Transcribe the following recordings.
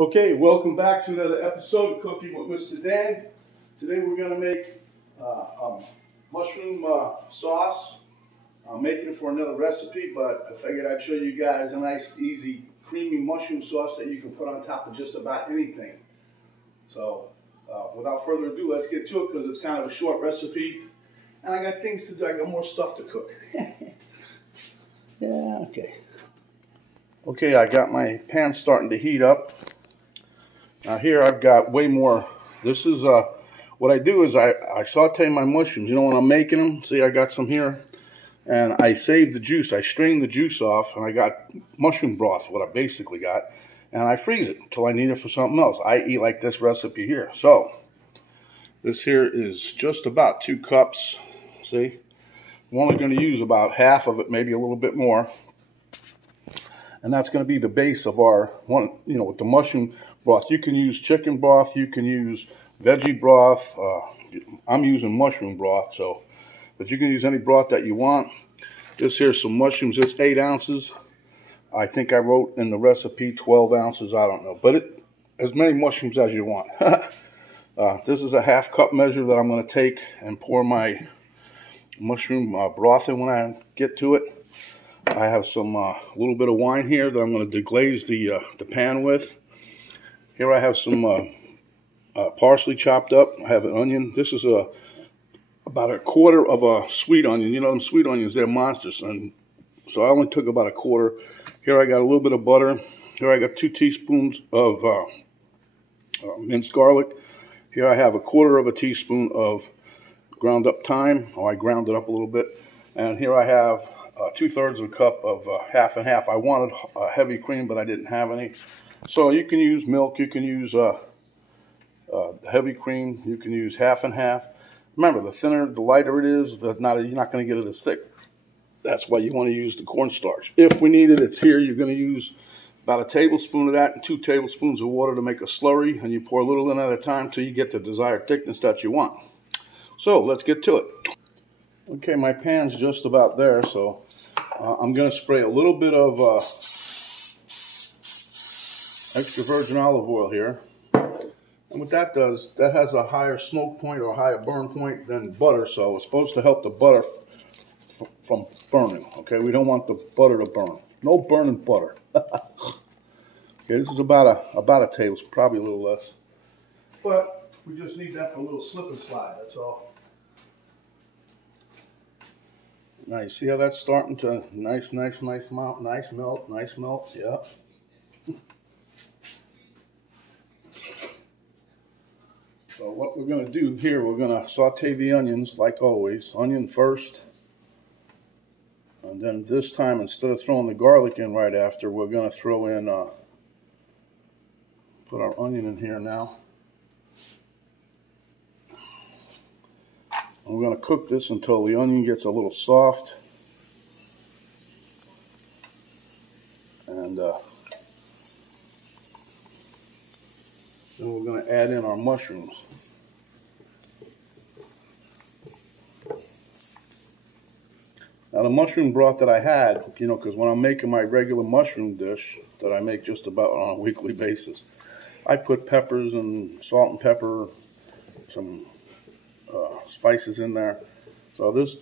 Okay, welcome back to another episode of Cooking with Mr. Dan. Today we're going to make mushroom sauce. I'm making it for another recipe, but I figured I'd show you guys a nice, easy, creamy mushroom sauce that you can put on top of just about anything. So, without further ado, let's get to it because it's kind of a short recipe. And I got things to do. I got more stuff to cook. Yeah, okay. Okay, I got my pan starting to heat up. Now here I've got way more. This is what I do is I saute my mushrooms. You know, when I'm making them, see I got some here, and I save the juice. I strain the juice off, and I got mushroom broth, what I basically got, and I freeze it until I need it for something else. I eat like this recipe here. So this here is just about 2 cups. See, I'm only going to use about half of it, maybe a little bit more. And that's going to be the base of our one, you know, with the mushroom broth. You can use chicken broth, you can use veggie broth. I'm using mushroom broth, but you can use any broth that you want. This here's some mushrooms. It's 8 ounces. I think I wrote in the recipe 12 ounces. I don't know, but as many mushrooms as you want. This is a ½ cup measure that I'm going to take and pour my mushroom broth in when I get to it. I have some little bit of wine here that I'm going to deglaze the pan with. Here I have some parsley chopped up. I have an onion. This is about 1/4 of a sweet onion. You know them sweet onions, they're monsters. And so I only took about 1/4. Here I got a little bit of butter. Here I got 2 teaspoons of minced garlic. Here I have 1/4 of a teaspoon of ground up thyme. I ground it up a little bit. And here I have 2/3 of a cup of half and half. I wanted heavy cream, but I didn't have any. So you can use milk, you can use heavy cream, you can use half and half. Remember, the thinner, the lighter it is, you're not going to get it as thick. That's why you want to use the cornstarch. If we need it, it's here. You're going to use about 1 tablespoon of that and 2 tablespoons of water to make a slurry, and you pour a little in at a time till you get the desired thickness that you want. So let's get to it. Okay, my pan's just about there, so I'm going to spray a little bit of extra virgin olive oil here. And what that does, that has a higher smoke point or a higher burn point than butter, so it's supposed to help the butter from burning. Okay, we don't want the butter to burn. No burning butter. Okay, this is about a tablespoon, probably a little less. But we just need that for a little slip and slide, that's all. Now you see how that's starting to nice melt, yeah. So what we're going to do here, we're going to saute the onions like always. Onion first, and then this time instead of throwing the garlic in right after, we're going to throw in, put our onion in here now. We're going to cook this until the onion gets a little soft. And then we're going to add in our mushrooms. Now the mushroom broth that I had, you know, because when I'm making my regular mushroom dish that I make just about on a weekly basis, I put peppers and salt and pepper, some spices in there. So this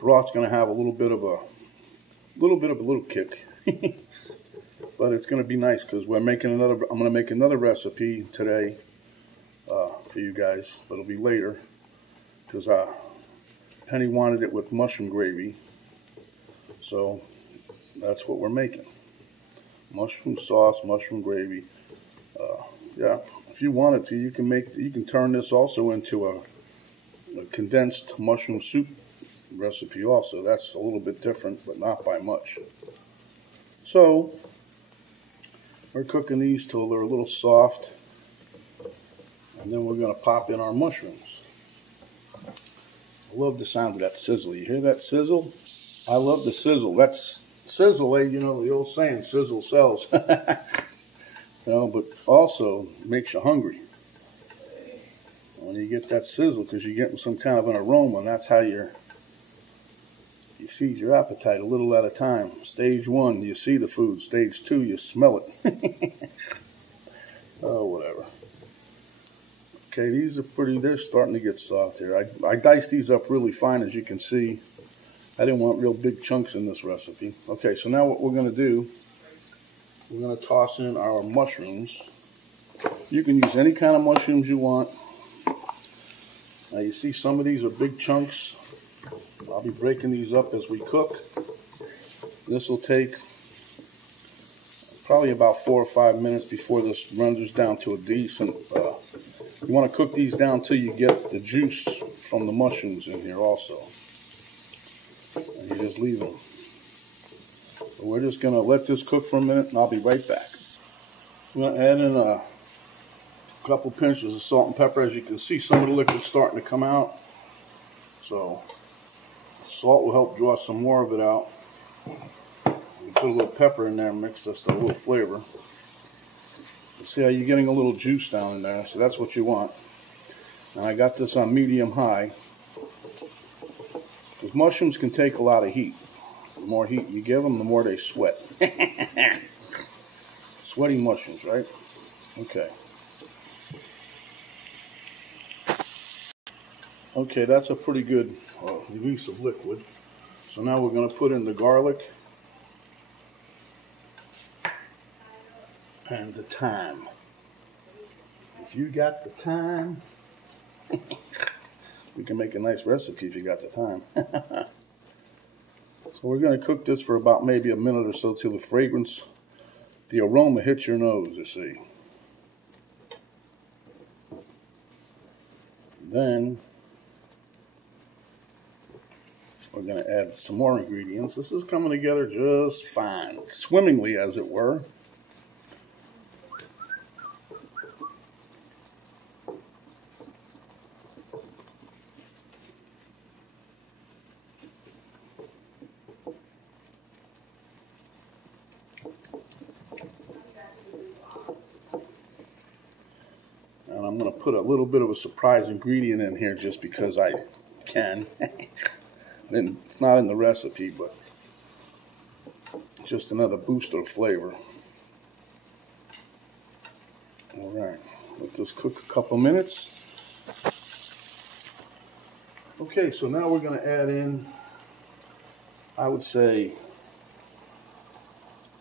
broth's going to have a little bit of a kick. But it's going to be nice because I'm going to make another recipe today for you guys. It'll be later because Penny wanted it with mushroom gravy. So that's what we're making. Mushroom sauce, mushroom gravy. Yeah, if you wanted to, you can turn this also into a condensed mushroom soup recipe also. That's a little bit different, but not by much. So we're cooking these till they're a little soft, and then we're going to pop in our mushrooms. I love the sound of that sizzle. You hear that sizzle? I love the sizzle. That's sizzle, you know, the old saying, sizzle sells. You know, but also makes you hungry when you get that sizzle, because you're getting some kind of an aroma, and that's how you feed your appetite a little at a time. Stage 1, you see the food. Stage 2, you smell it. Okay, these are pretty, they're starting to get soft here. I diced these up really fine, as you can see. I didn't want real big chunks in this recipe. Okay, so now what we're going to do, we're going to toss in our mushrooms. You can use any kind of mushrooms you want. Now you see some of these are big chunks. I'll be breaking these up as we cook. This will take probably about 4 or 5 minutes before this renders down to a decent, you want to cook these down till you get the juice from the mushrooms in here also. And you just leave them. So we're just going to let this cook for a minute and I'll be right back. I'm going to add in a couple pinches of salt and pepper. As you can see, some of the liquid's starting to come out. So salt will help draw some more of it out. Put a little pepper in there and mix just a little flavor. You see how you're getting a little juice down in there, so that's what you want. Now I got this on medium-high. Because mushrooms can take a lot of heat. The more heat you give them, the more they sweat. Sweaty mushrooms, right? Okay. Okay, that's a pretty good release of liquid. So now we're going to put in the garlic and the thyme. If you got the thyme, we can make a nice recipe if you got the thyme. So we're going to cook this for about maybe a minute or so till the fragrance, the aroma hits your nose, you see. Then we're going to add some more ingredients. This is coming together just fine, swimmingly as it were. And I'm going to put a little bit of a surprise ingredient in here just because I can. And it's not in the recipe, but just another booster of flavor. All right, let this cook a couple minutes. Okay, so now we're going to add in, I would say,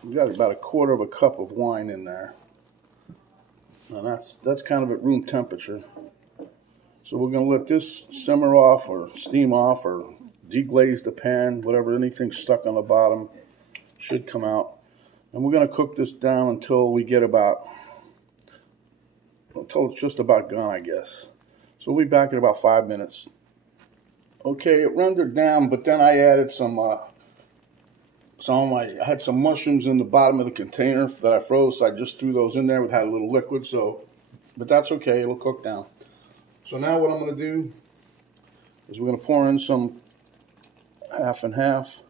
we got about 1/4 cup of wine in there. And that's kind of at room temperature. So we're going to let this simmer off or steam off or deglaze the pan, whatever, anything stuck on the bottom should come out. And we're going to cook this down until we get about, until it's just about gone, I guess. So we'll be back in about 5 minutes. Okay, it rendered down, but then I added I had some mushrooms in the bottom of the container that I froze, so I just threw those in there. It had a little liquid, so, but that's okay, it'll cook down. So now what I'm going to do is we're going to pour in some half and half,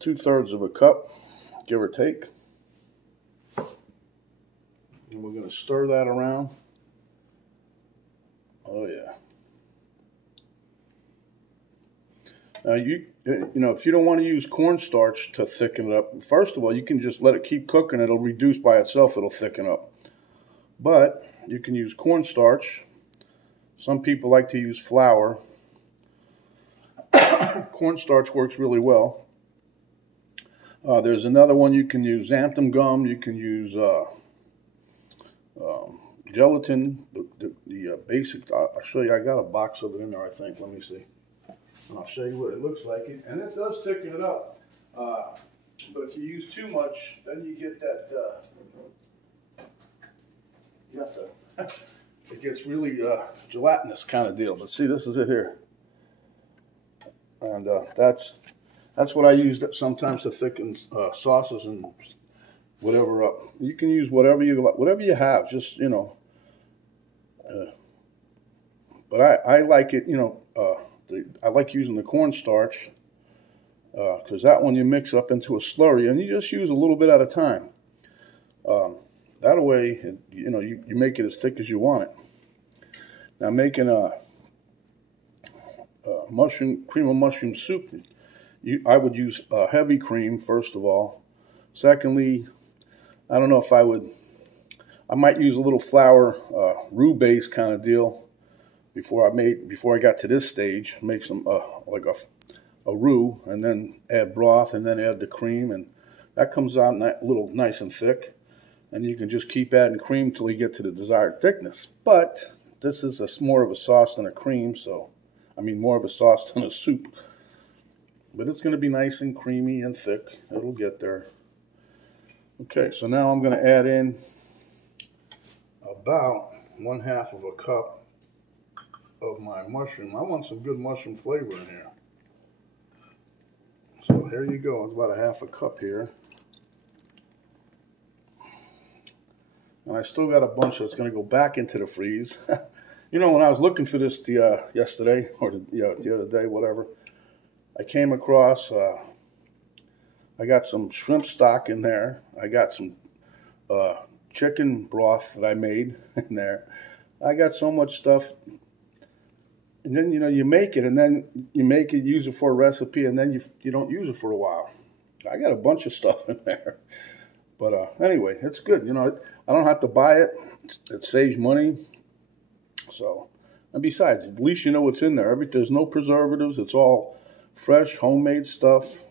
2/3 of a cup, give or take. And we're going to stir that around. Oh yeah. Now you know, if you don't want to use cornstarch to thicken it up, first of all, you can just let it keep cooking. It'll reduce by itself. It'll thicken up. But you can use cornstarch. Some people like to use flour. Cornstarch works really well. There's another one you can use, xanthan gum. You can use gelatin. The basic. I'll show you. I got a box of it in there, I think. Let me see. And I'll show you what it looks like. And it does thicken it up. But if you use too much, then you get that, you have to, it gets really gelatinous kind of deal. But see, this is it here. And that's what I use sometimes to thicken sauces and whatever up. You can use whatever you have, just, you know. But I like it, you know, I like using the cornstarch because that one you mix up into a slurry and you just use a little bit at a time. That way, you know, you make it as thick as you want it. Now, making a cream of mushroom soup, I would use heavy cream first of all. Secondly, I don't know if I I might use a little flour roux base kind of deal before I got to this stage. Make some like a roux, and then add broth, and then add the cream, and that comes out a little nice and thick. And you can just keep adding cream till you get to the desired thickness. But this is more of a sauce than a cream, so I mean more of a sauce than a soup. But it's going to be nice and creamy and thick. It'll get there. Okay, so now I'm going to add in about 1/2 of a cup of my mushroom. I want some good mushroom flavor in here. So here you go. It's about 1/2 cup here. And I still got a bunch that's going to go back into the freeze. You know, when I was looking for this yesterday, or the other day, whatever, I came across, I got some shrimp stock in there. I got some chicken broth that I made in there. I got so much stuff. And then, you know, you make it, and then you make it, use it for a recipe, and then you don't use it for a while. I got a bunch of stuff in there. But anyway, it's good. You know, I don't have to buy it. It saves money. So, and besides, at least you know what's in there. There's no preservatives. It's all fresh, homemade stuff.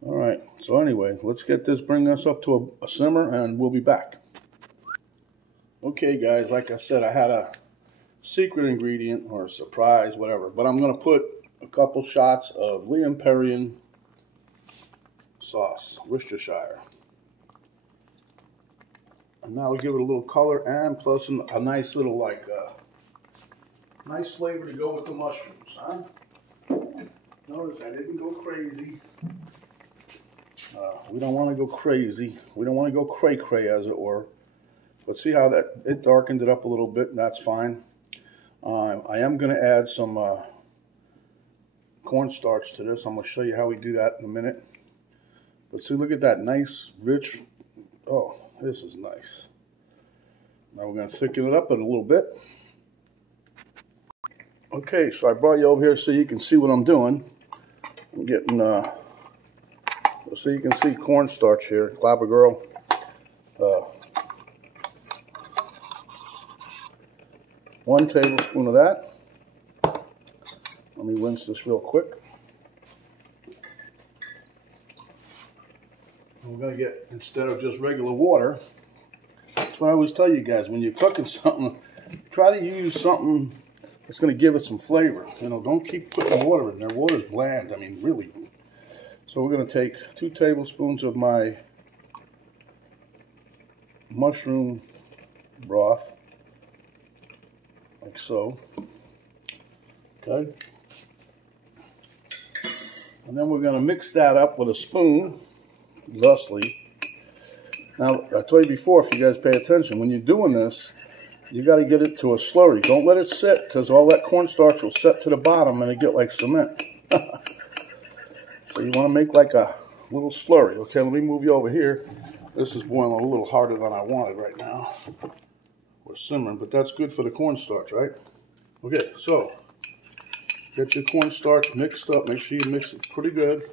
All right. So anyway, let's get this, bring this up to a simmer, and we'll be back. Okay, guys, like I said, I had a secret ingredient or a surprise, whatever. But I'm going to put a couple shots of William Perrier sauce, Worcestershire. And now we give it a little color and plus a nice little nice flavor to go with the mushrooms, huh? Notice I didn't go crazy. We don't want to go crazy. We don't want to go cray-cray, as it were. But see how it darkened it up a little bit, and that's fine. I am going to add some cornstarch to this. I'm going to show you how we do that in a minute. But see, look at that nice, rich, oh, this is nice. Now we're going to thicken it up a little bit. Okay, so I brought you over here so you can see what I'm doing. I'm getting, so you can see cornstarch here, Clapper Girl. 1 tablespoon of that. Let me rinse this real quick. We're going to get, instead of just regular water, that's what I always tell you guys, when you're cooking something, try to use something that's going to give it some flavor. You know, don't keep putting water in there. Water's bland, I mean, really. So we're going to take 2 tablespoons of my mushroom broth, like so. Okay. And then we're going to mix that up with a spoon, thusly. Now, I told you before, if you guys pay attention, when you're doing this, you got to get it to a slurry. Don't let it sit, because all that cornstarch will set to the bottom and it get like cement. So you want to make like a little slurry. Okay, let me move you over here. This is boiling a little harder than I wanted right now. We're simmering, but that's good for the cornstarch, right? Okay, so get your cornstarch mixed up. Make sure you mix it pretty good.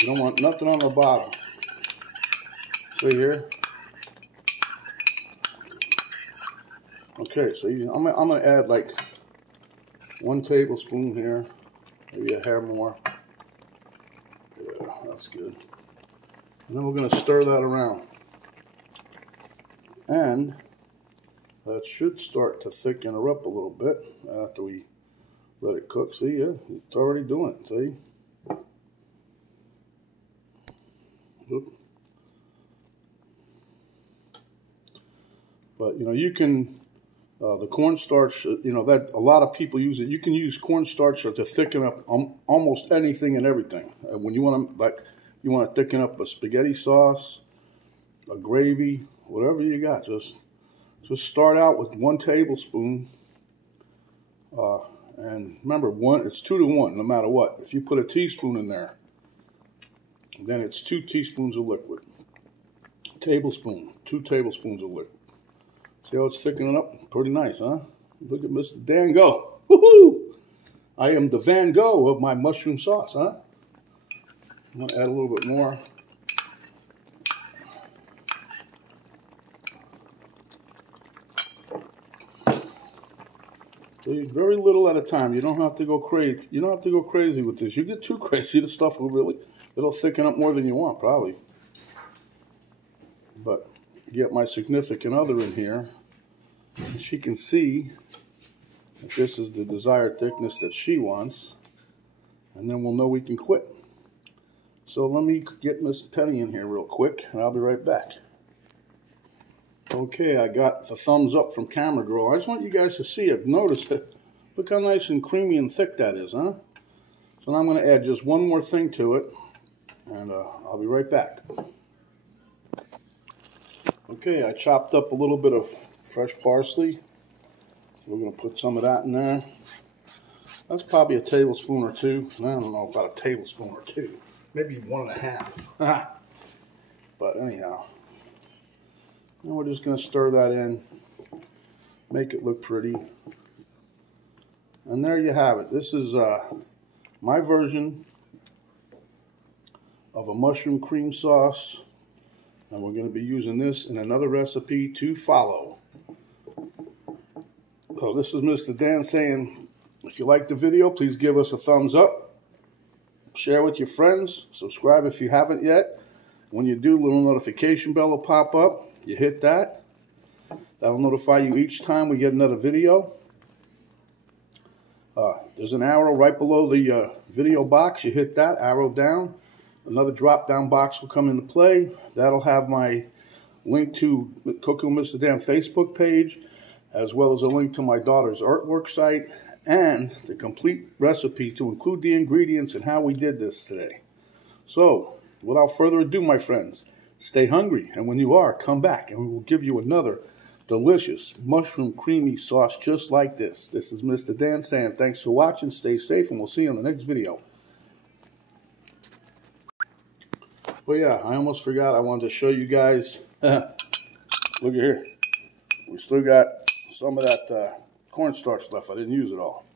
You don't want nothing on the bottom. See here? Okay, so I'm going to add like 1 tablespoon here, maybe a hair more. Yeah, that's good. And then we're going to stir that around. And that should start to thicken her up a little bit after we let it cook. See, yeah, it's already doing it, see? Oop. But, you know, you can, the cornstarch, you know, that a lot of people use it. You can use cornstarch to thicken up almost anything and everything. When you want to, like, you want to thicken up a spaghetti sauce, a gravy, whatever you got. Just start out with 1 tablespoon. And remember, it's 2 to 1, no matter what. If you put a teaspoon in there, then it's 2 teaspoons of liquid. Tablespoon, 2 tablespoons of liquid. See how it's thickening up? Pretty nice, huh? Look at Mr. Van Gogh. Woohoo! I am the Van Gogh of my mushroom sauce, huh? I'm going to add a little bit more. So very little at a time. You don't have to go crazy. You don't have to go crazy with this. You get too crazy, the stuff it'll thicken up more than you want, probably. But get my significant other in here, and she can see that this is the desired thickness that she wants, and then we'll know we can quit. So let me get Miss Penny in here real quick, and I'll be right back. Okay, I got the thumbs up from Camera Girl. I just want you guys to see it. Notice it. Look how nice and creamy and thick that is, huh? So now I'm going to add just one more thing to it, and I'll be right back. Okay, I chopped up a little bit of fresh parsley. So we're going to put some of that in there. That's probably a tablespoon or two. I don't know, about a tablespoon or two. Maybe 1.5. But anyhow. And we're just going to stir that in. Make it look pretty. And there you have it. This is my version of a mushroom cream sauce. And we're going to be using this in another recipe to follow. So this is Mr. Dan saying, if you like the video, please give us a thumbs up. Share with your friends. Subscribe if you haven't yet. When you do, a little notification bell will pop up. You hit that. That'll notify you each time we get another video. There's an arrow right below the video box. You hit that, arrow down. Another drop-down box will come into play. That'll have my link to Cooking with Mr. Dan Facebook page, as well as a link to my daughter's artwork site, and the complete recipe to include the ingredients and how we did this today. So, without further ado, my friends, stay hungry, and when you are, come back, and we will give you another delicious mushroom creamy sauce just like this. This is Mr. Dan saying thanks for watching, stay safe, and we'll see you in the next video. But yeah, I almost forgot. I wanted to show you guys. Look at here. We still got some of that cornstarch left. I didn't use it all.